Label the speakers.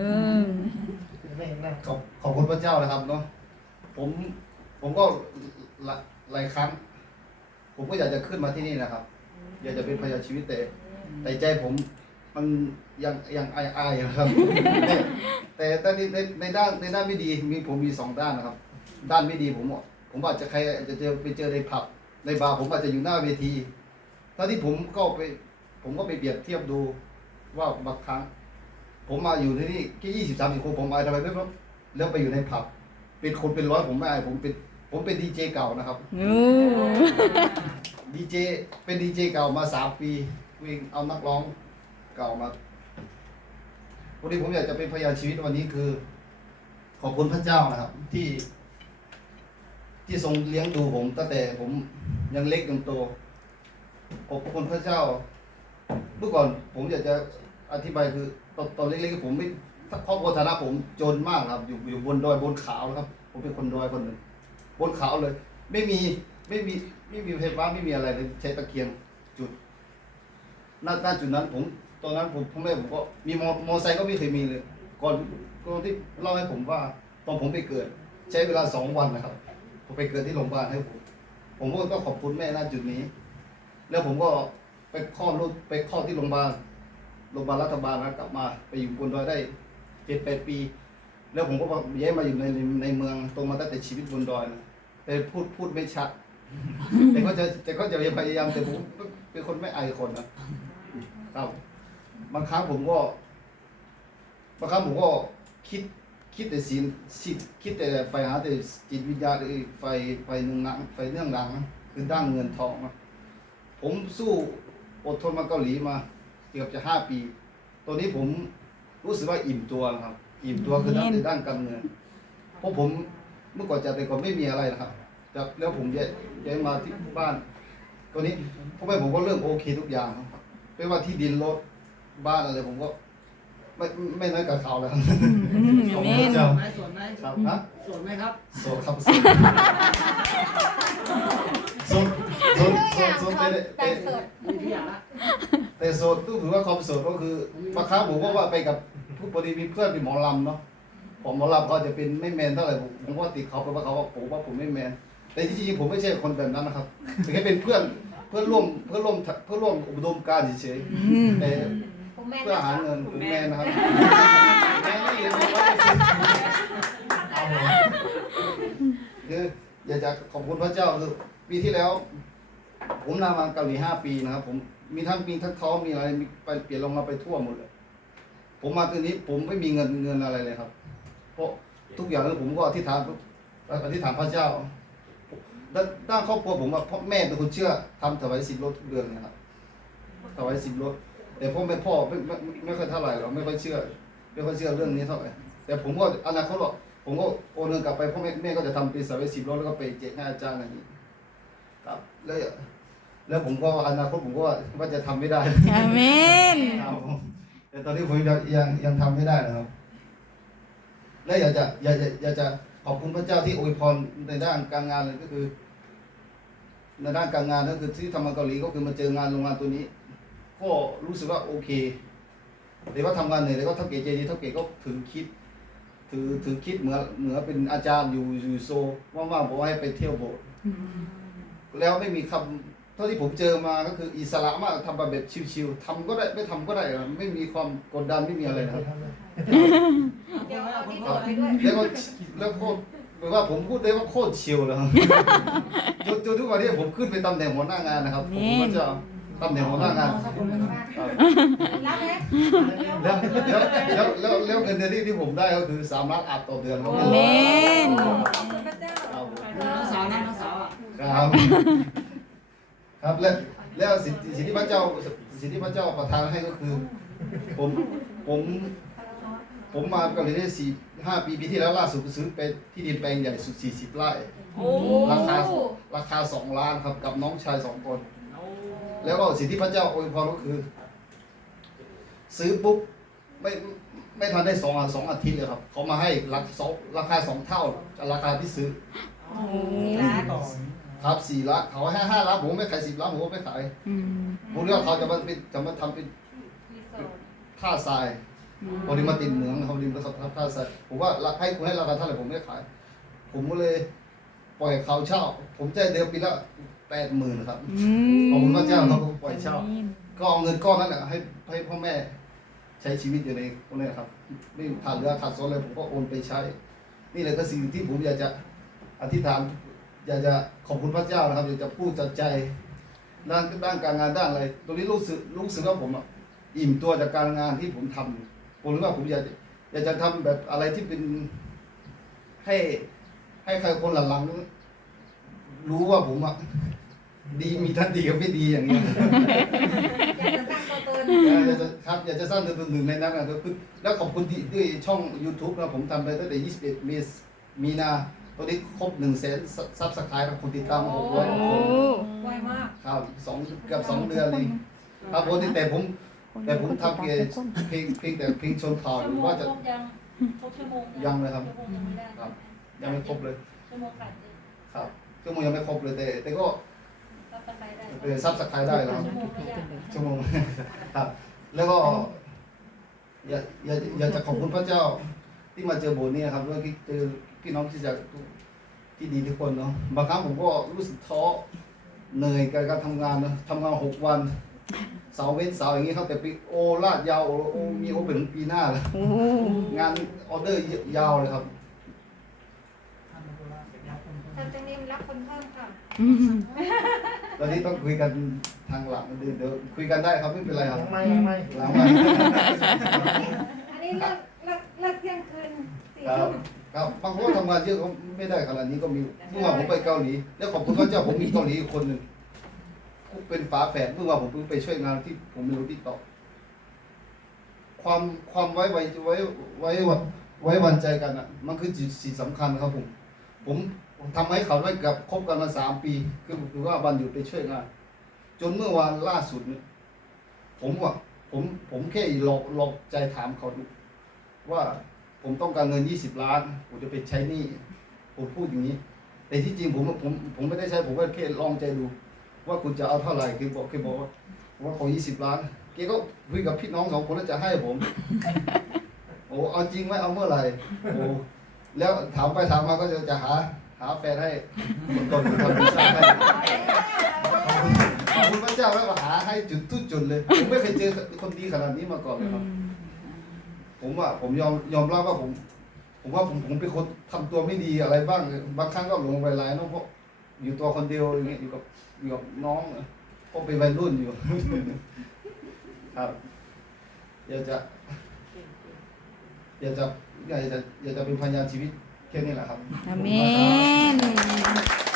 Speaker 1: เออ
Speaker 2: ไม่นะ
Speaker 3: ขอบขอบคุณพระเจ้านะครับเนาะผมผมก็หลายหลายครั้ง ผมก็อยากจะขึ้นมาที่นี่นะครับ อยากจะเป็นพยาชีวิตแต่แต่ใจผมมันยังยังอายอายๆนะครับ แต่แต่ในในในด้านในด้านไม่ดีมีผมมีสองด้านนะครับ ด้านไม่ดีผมอะผมอาจจะใครอาจจะเจอไปเจอในผับในบาร์ผมอาจจะอยู่หน้าเวทีถ้าที่ผมก็ไป ผมก็ไปเปรียบเทียบดูว่าบางครั้ง ผมมาอยู่ที่นี่แค่ยี่สิบสามสิบคนผมอายทำไมไม่รู้แล้วไปอยู่ในผับ เป็นคนเป็นร้อยผมไม่อายผมเป็นผมเป็นดีเจเก่านะครับ
Speaker 1: โอ้
Speaker 3: ดีเจเป็นดีเจเก่ามาสามปีวิ่งเอานักร้องเก่ามาวันนี้ผมอยากจะเป็นพยานชีวิตวันนี้คือ ขอบคุณพระเจ้านะครับ ที่ ที่ทรงเลี้ยงดูผมตั้งแต่ผมยังเล็กยังโตขอบคุณพระเจ้าเมื่อก่อนผมอยากจะ อธิบายคือตอนตอนเล็กๆผมไม่ถ้าครอบครัวฐานะผมจนมากครับ อยู่อยู่บนดอยบนเขานะครับ ผมเป็นคนดอยคนหนึ่งบนเขาเลย ไม่มีไม่มีไม่มีไฟฟ้าไม่มีอะไรเลยใช้ตะเกียงจุดหน้าหน้าจุดนั้นผมตอนนั้นผมพ่อแม่ผมก็มีมอมอไซค์ก็ไม่เคยมีเลย ก่อนก่อนที่เล่าให้ผมว่า ตอนผมไปเกิด ใช้เวลาสองวันนะครับผมไปเกิดที่โรงพยาบาลให้ผมผมก็ต้องขอบคุณแม่ณจุดนี้ แล้วผมก็ไปคลอดลูกไปคลอดที่โรงพยาบาล โรงพยาบาลรัฐบาลแล้วกลับมาไปอยู่บนดอยได้เจ็ดแปดปี แล้วผมก็ย้ายมาอยู่ในในเมืองตรงมาตั้งแต่ชีวิตบนดอยนะแต่พูดพูดไม่ชัด แต่ก็จะแต่ก็จะพยายามแต่ผมเป็นคนไม่อายคนนะครับบางครั้งผมก็บางครั้งผมก็คิดคิดแต่ศีลสิคิดแต่ไฟหาแต่จิตวิญญาณไอ้ไฟไฟหนึ่งหนังไฟเนื่องหลังคือด้านเงินทองนะผมสู้อดทนมาเกาหลีมา เกือบจะห้าปีตอนนี้ผมรู้สึกว่าอิ่มตัวนะครับ อิ่มตัวคือด้านในด้านการเงินเพราะผมเมื่อก่อนจะแต่ก่อนไม่มีอะไรนะครับจากแล้วผมย้ายย้ายมาที่บ้านตอนนี้พ่อแม่ผมก็เริ่มโอเคทุกอย่างครับไม่ว่าที่ดินรถบ้านอะไรผมก็ ไม่ไม่น้อยกับเขาแล้วครับขอบคุณพระเจ้า
Speaker 2: ไหมส่วนไหม
Speaker 3: ครับฮะ
Speaker 2: ส่วนไหมครับ
Speaker 3: โสดครับโสดโสดโสดโสดโสดแต่แต่
Speaker 4: แต่สด
Speaker 2: มีที่อย่างละ
Speaker 3: แต่โสดตู้ถือว่าความโสดก็คือบางครั้งผมก็ว่าไปกับผู้ปฏิมีเพื่อนเป็นหมอลำเนาะผมหมอลำเขาจะเป็นไม่แมนเท่าไหร่ผมผมก็ติดเขาเพราะว่าเขาว่าผมว่าผมไม่แมน แต่จริงๆผมไม่ใช่คนแบบนั้นนะครับแต่แค่เป็นเพื่อนเพื่อนร่วมเพื่อนร่วมเพื่อนร่วมอุดมการณ์เฉยๆแต่
Speaker 4: ผมแม่
Speaker 3: เพื่อหาเงินผมแมนนะครับแมนไม่เลยว่าคืออยากจะขอบคุณพระเจ้าคือปีที่แล้ว ผมนำมาเกาหลีห้าปีนะครับ ผมมีทั้งมีทั้งท้องมีอะไรมีไปเปลี่ยนลงมาไปทั่วหมดเลย ผมมาตอนนี้ผมไม่มีเงินเงินอะไรเลยครับ เพราะทุกอย่างเลยผมก็อธิษฐานอธิษฐานพระเจ้าด้านด้านครอบครัวผมว่าพ่อแม่เป็นคนเชื่อทำถวายสิบรถทุกเดือนนะครับถวายสิบรถแต่พ่อแม่พ่อไม่ไม่ไม่ไม่ค่อยเท่าไหร่หรอกไม่ค่อยเชื่อ ไม่ค่อยเชื่อเรื่องนี้เท่าไหร่แต่ผมก็อนาคตหรอกผมก็โอนเงินกลับไปพ่อแม่แม่ก็จะทำเป็นสายสิบรถแล้วก็ไปแจกให้อาจารย์อะไรอย่างนี้ ครับ แล้วแล้วผมก็อนาคตผมก็ว่าว่าจะทำไม่ได้
Speaker 1: อาเมน
Speaker 3: ครับแต่ตอนนี้ผมยังยังยังทำไม่ได้นะครับ และอยากจะอยากจะอยากจะขอบคุณพระเจ้าที่อวยพรในด้านการงานเลยก็คือ ในด้านการงานก็คือที่ทำมาเกาหลีก็คือมาเจองานโรงงานตัวนี้ ก็รู้สึกว่าโอเคแต่ว่าทำงานเหนื่อยแต่ก็เท่าเก๋ใจดีเท่าเก๋ก็ถือคิดถือถือคิดเหมือนเหมือนเป็นอาจารย์อยู่อยู่โซว่างๆบอกว่าให้ไปเที่ยวโบสถ์ แล้วไม่มีคำเท่าที่ผมเจอมาก็คืออิสระมากทำแบบชิวๆทำก็ได้ไม่ทำก็ได้อะไม่มีความกดดันไม่มีอะไรนะครับ
Speaker 4: เดี๋ยวเอาที่ต่อไปด้วย
Speaker 3: แล้วก็แล้วโคตรแปลว่าผมพูดได้ว่าโคตรชิลเลยครับจนจนทุกวันนี้ผมขึ้นเป็นตำแหน่งหัวหน้างานนะครับ ผมก็จะตำแหน่งหัวหน้างานครับ
Speaker 4: รับไหม
Speaker 3: แล้วแล้วแล้วแล้วแล้วเงินเดือนที่ที่ผมได้ก็คือสามล้านอัดต่อเดือนครับ
Speaker 1: อาเมน
Speaker 4: ขอบคุณ
Speaker 3: ครับครับแล้วแล้วสิทธิสิทธิพระเจ้าสิทธิพระเจ้าประทานให้ก็คือ ผมผม ผมมาเกาหลีได้สี่ห้าปีปีที่แล้วล่าสุดซื้อไปที่ดินแปลงใหญ่สุดสี่สิบไร่
Speaker 4: โอ้
Speaker 3: ราคาราคาสองล้านครับกับน้องชายสองคน แล้วก็สิ่งที่พระเจ้าอวยพรก็คือ ซื้อปุ๊บไม่ไม่ทันได้สองสองอาทิตย์เลยครับเขามาให้ราคาสองราคาสองเท่าจากราคาที่ซื้อ
Speaker 4: สี่ล้าน
Speaker 3: ครับสี่ล้านเขาให้ห้าล้านผมไม่ขายสิบล้านผมก็ไม่ขาย
Speaker 1: อืม
Speaker 3: ผมเรียกว่าเขาจะมาเป็นจะมาทำเป็น
Speaker 4: รีสอร์ท
Speaker 3: ท่าทรายพอดีมาติดเหมืองเขาดีมาสับท่าใส่ผมว่าราให้คุณให้ราคาเท่าไหร่ผมไม่ขาย ผมก็เลยปล่อยเขาเช่า ผมจ่ายเดือนปีละแปดหมื่นครับ
Speaker 1: อืม
Speaker 3: ขอบคุณพระเจ้าเขาก็ปล่อยเช่า ก็เอาเงินก้อนนั้นแหละให้ให้พ่อแม่ ใช้ชีวิตอยู่ในตรงนี้ครับ ไม่ขาดเหลือขาดส่วนเลยผมก็โอนไปใช้ นี่แหละก็สิ่งที่ผมอยากจะอธิษฐาน อยากจะขอบคุณพระเจ้านะครับอยากจะพูดจากใจด้านด้านการงานด้านอะไรตรงนี้รู้สึกรู้สึกว่าผมอะอิ่มตัวจากการงานที่ผมทำผมรู้ว่าผมอยากจะอยากจะทำแบบอะไรที่เป็นให้ให้ใครคนหลังๆรู้ว่าผมอะดีมีทั้งดีกับไม่ดีอย่างเงี้ย
Speaker 4: อยากจะสร้างตัวตน
Speaker 3: อยากจะครับอยากจะสร้างตัวหนึ่งในนั้นนะก็คือแล้วขอบคุณที่ด้วยช่อง YouTube นะผมทำไปตั้งแต่ 21 มีมีนา ตอนนี้ครบ1 0 0 0 0แสนซับสไครต์ครับคนติดตามมา600กว่า
Speaker 1: โอ้
Speaker 3: คน
Speaker 4: ไวมาก
Speaker 3: ครับสองเกือบสองเดือนเองครับผมแต่ผม แต่ผมทำเพลงเพลงเพลงแต่เพลงชนเผ่าห
Speaker 5: ชั่ว
Speaker 3: รือ
Speaker 5: โมง
Speaker 3: ว่าจะ
Speaker 5: ครบยังครบชั่วโมง
Speaker 3: ยังเลยครับ
Speaker 5: ชั่วโมงยังไม่ได้
Speaker 3: ครับ ยังไม่ครบเลย
Speaker 5: ชั่วโมงขาดเลย
Speaker 3: ครับชั่วโมงยังไม่ครบเลยแต่แต่ก็
Speaker 5: ก็ไปได้
Speaker 3: เออซับสไครต์ได้แล้วครับ
Speaker 5: ชั่วโมงไม่ได้
Speaker 3: ชั่วโมงครับ แล้วก็อยากอยากอยากจะขอบคุณพระเจ้าที่มาเจอโบสถ์นี้นะครับด้วยที่เจอ พี่น้องที่จะที่ดีทุกคนเนาะบางครั้งผมก็รู้สึกท้อเหนื่อยกับการทำงานนะทำงานหกวันเสาร์เว้นเสาร์อย่างนี้ครับแต่ปีโอลาดยาวโอโอมีโอเป็นถึงปีหน้าเลย
Speaker 1: โอ้
Speaker 3: งานออเดอร์ยาวเลยครับ
Speaker 4: ท่านจังนิมรับคนเพิ่มค่ะ
Speaker 1: อืม
Speaker 3: ตอนนี้ต้องคุยกันทางหลังเดี๋ยวเดี๋ยวคุยกันได้ครับไม่เป็นไรครับ
Speaker 2: ยังไม่ยังไม่
Speaker 3: หลังไม่
Speaker 4: อันนี้เลิกเลิกเลิกเที่ยงคืนสี่
Speaker 3: ครับ
Speaker 4: ทุ่ม
Speaker 3: ครับบางคนทำงานเยอะก็ไม่ได้ขนาดนี้ก็มีเมื่อวานผมไปเกาหลีแล้วขอบคุณพระเจ้าผมมีเกาหลีอีกคนหนึ่งเป็นฝาแฝดเมื่อวานผมเพิ่งไปช่วยงานที่ผมไม่รู้ที่ต่อความความไว้ไว้ไว้ไว้วันไว้วันใจกันอะ มันคือสิ่งสำคัญครับผม ผมผมทำให้เขาได้กับคบกันมาสามปีคือคือว่าวันหยุดไปช่วยงาน จนเมื่อวานล่าสุดเนี่ยผมว่าผมผมแค่หลอกหลอกใจถามเขาดูว่า ผมต้องการเงินยี่สิบล้าน ผมจะไปใช้หนี้ผมพูดอย่างนี้ แต่ที่จริงผมผมผมไม่ได้ใช้ผมก็แค่ลองใจดู ว่าคุณจะเอาเท่าไหร่คือบอกคือบอกว่าว่าขอยี่สิบล้านแกก็คุยกับพี่น้องสองคนแล้วจะให้ผม โอ้เอาจริงไหมเอาเมื่อไหร่โอ้แล้วถามไปถามมาก็จะจะหาหาแฟนให้คนตนทำพิซซ่าให้ขอบคุณพระเจ้าแล้วก็หาให้จุดทุกจุดเลยผมไม่เคยเจอคนดีขนาดนี้มาก่อนเลยครับ ผมว่าผมยอมยอมรับว่าผม ผมว่าผมผมเป็นคนทำตัวไม่ดีอะไรบ้าง บางครั้งก็หลงไปหลายเน้องเพราะอยู่ตัวคนเดียวอย่างเงี้ยอยู่กับอยู่กับน้องก็เป็นวัยรุ่นอยู่ ครับอยากจะอยากจะอยากจะอยากจะเป็นพยานชีวิตแค่นี้แหละครับ
Speaker 1: อาเมน